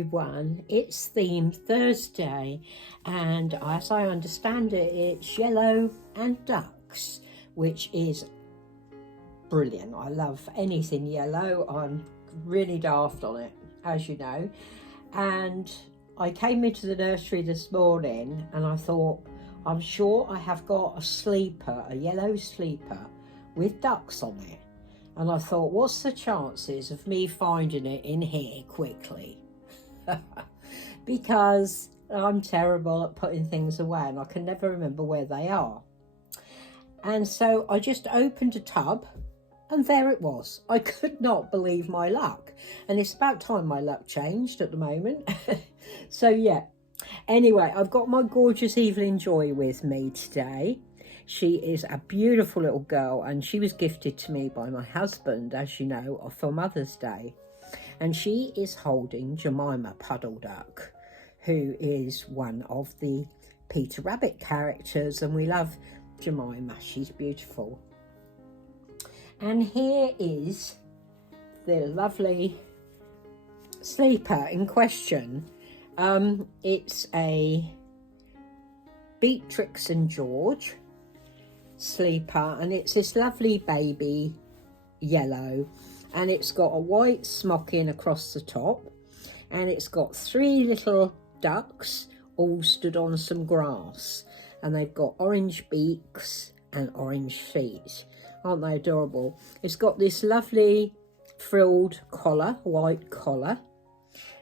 everyone. It's theme Thursday, and as I understand it, it's yellow and ducks, which is brilliant. I love anything yellow. I'm really daft on it, as you know. And I came into the nursery this morning and I thought, I'm sure I have got a sleeper, a yellow sleeper with ducks on it. And I thought, what's the chances of me finding it in here quickly? Because I'm terrible at putting things away and I can never remember where they are. And so I just opened a tub and there it was. I could not believe my luck. And it's about time my luck changed at the moment. So yeah. Anyway, I've got my gorgeous Evelyn Joy with me today. She is a beautiful little girl and she was gifted to me by my husband, as you know, for Mother's Day. And she is holding Jemima Puddle Duck, who is one of the Peter Rabbit characters, and we love Jemima. She's beautiful. And here is the lovely sleeper in question. It's a Beatrix and George sleeper, and it's this lovely baby yellow, and it's got a white smocking across the top, and it's got 3 little ducks all stood on some grass, and they've got orange beaks and orange feet. Aren't they adorable? It's got this lovely frilled collar, white collar,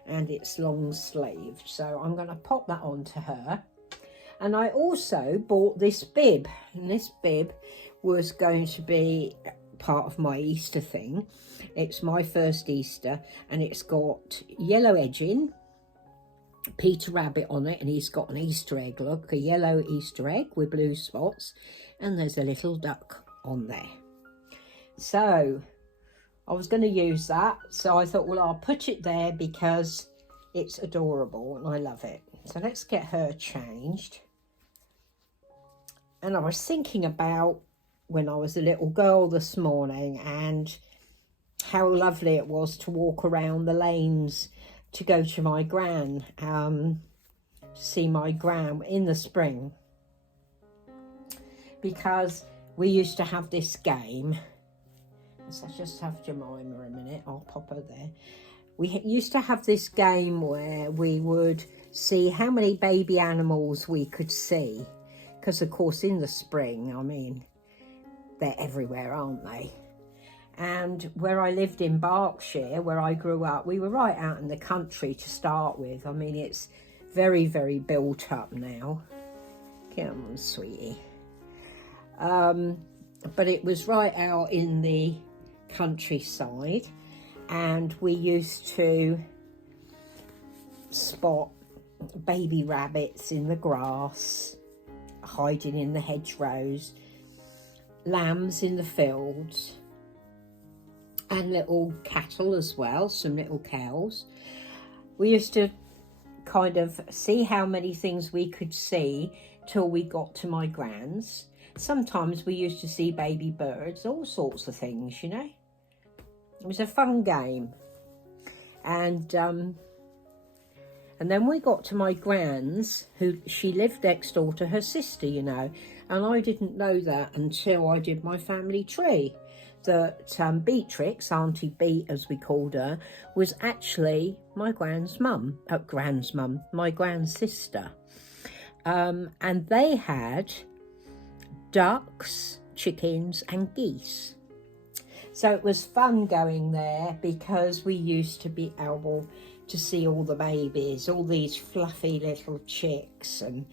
and it's long sleeved. So I'm going to pop that onto her. And I also bought this bib, and this bib was going to be part of my Easter thing. It's my first Easter, and it's got yellow edging, Peter Rabbit on it, and he's got an Easter egg, look, a yellow Easter egg with blue spots, and there's a little duck on there. So I was going to use that, so I thought, well, I'll put it there because it's adorable and I love it. So let's get her changed. And I was thinking about when I was a little girl this morning and how lovely it was to walk around the lanes to go to my gran, see my gran in the spring, because we used to have this game. So I just have Jemima a minute, I'll pop her there. We used to have this game where we would see how many baby animals we could see, because of course in the spring, I mean, they're everywhere, aren't they? And where I lived in Berkshire, where I grew up, we were right out in the country to start with. I mean, it's very, very built up now. Come on, sweetie. But it was right out in the countryside, and we used to spot baby rabbits in the grass, hiding in the hedgerows, lambs in the fields, and little cattle as well, some little cows. We used to kind of see how many things we could see till we got to my gran's. Sometimes we used to see baby birds, all sorts of things, you know. It was a fun game. And then we got to my gran's, she lived next door to her sister, you know, and I didn't know that until I did my family tree, that Beatrix, Auntie Beat as we called her, was actually my gran's mum, my grand sister. And they had ducks, chickens and geese. So it was fun going there because we used to be able to see all the babies, all these fluffy little chicks and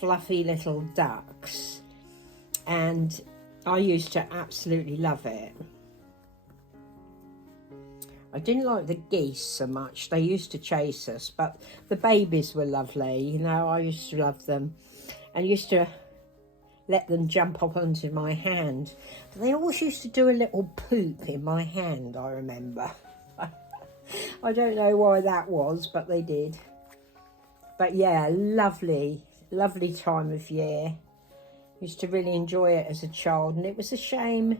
fluffy little ducks, and I used to absolutely love it. I didn't like the geese so much, they used to chase us, but the babies were lovely, you know. I used to love them and used to let them jump up onto my hand. But they always used to do a little poop in my hand, I remember. I don't know why that was, but they did. But yeah, lovely, lovely time of year. Used to really enjoy it as a child, and it was a shame,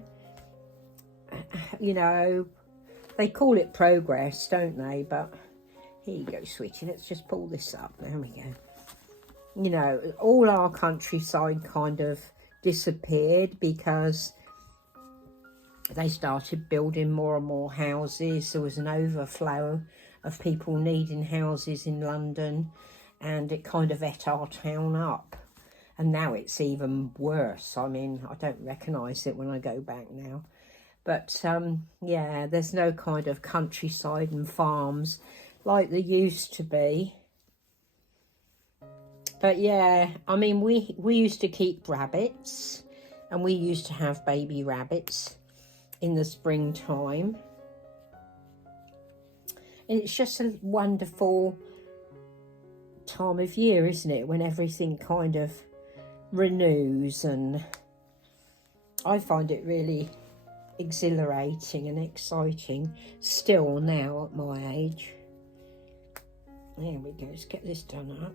you know, they call it progress, don't they? But Here you go, sweetie. Let's just pull this up. There we go. You know, all our countryside kind of disappeared because they started building more and more houses. There was an overflow of people needing houses in London, and it kind of ate our town up. And now it's even worse. I mean, I don't recognise it when I go back now. But, yeah, there's no kind of countryside and farms like there used to be. But, yeah, I mean, we used to keep rabbits, and we used to have baby rabbits in the springtime. And it's just a wonderful time of year, isn't it, when everything kind of renews, and I find it really exhilarating and exciting still now at my age. There we go, let's get this done up.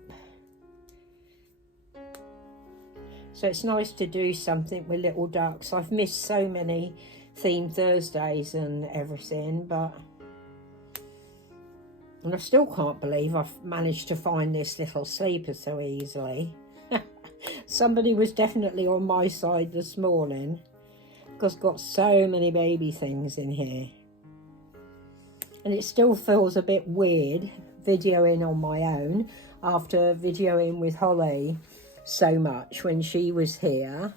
So it's nice to do something with little ducks. I've missed so many theme Thursdays and everything, and I still can't believe I've managed to find this little sleeper so easily. Somebody was definitely on my side this morning, because I've got so many baby things in here. And it still feels a bit weird videoing on my own after videoing with Holly so much when she was here.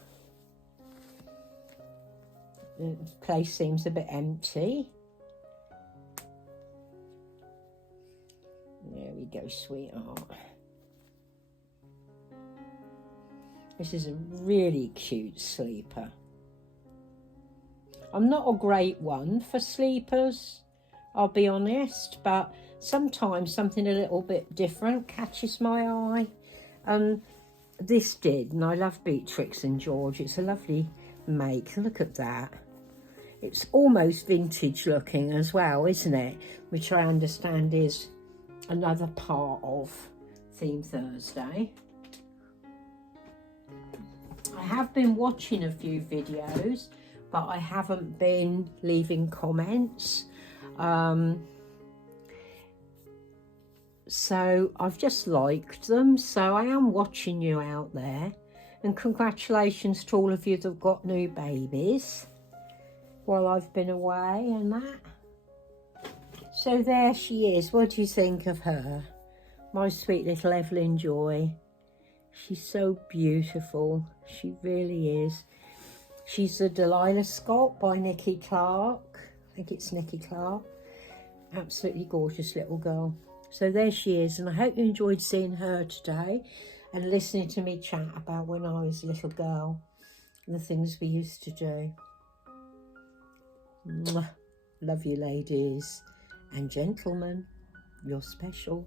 The place seems a bit empty. There we go, sweetheart. This is a really cute sleeper. I'm not a great one for sleepers, I'll be honest, but sometimes something a little bit different catches my eye. And this did, and I love Beatrix and George. It's a lovely make. Look at that. It's almost vintage looking as well, isn't it? Which I understand is another part of Theme Thursday. I have been watching a few videos, but I haven't been leaving comments. So I've just liked them. So I am watching you out there. And congratulations to all of you that have got new babies while I've been away and that. So there she is. What do you think of her? My sweet little Evelyn Joy. She's so beautiful. She really is. She's a Delilah Scott by Nikki Clark. I think it's Nikki Clark. Absolutely gorgeous little girl. So there she is, and I hope you enjoyed seeing her today and listening to me chat about when I was a little girl and the things we used to do. Mwah. Love you, ladies and gentlemen. You're special.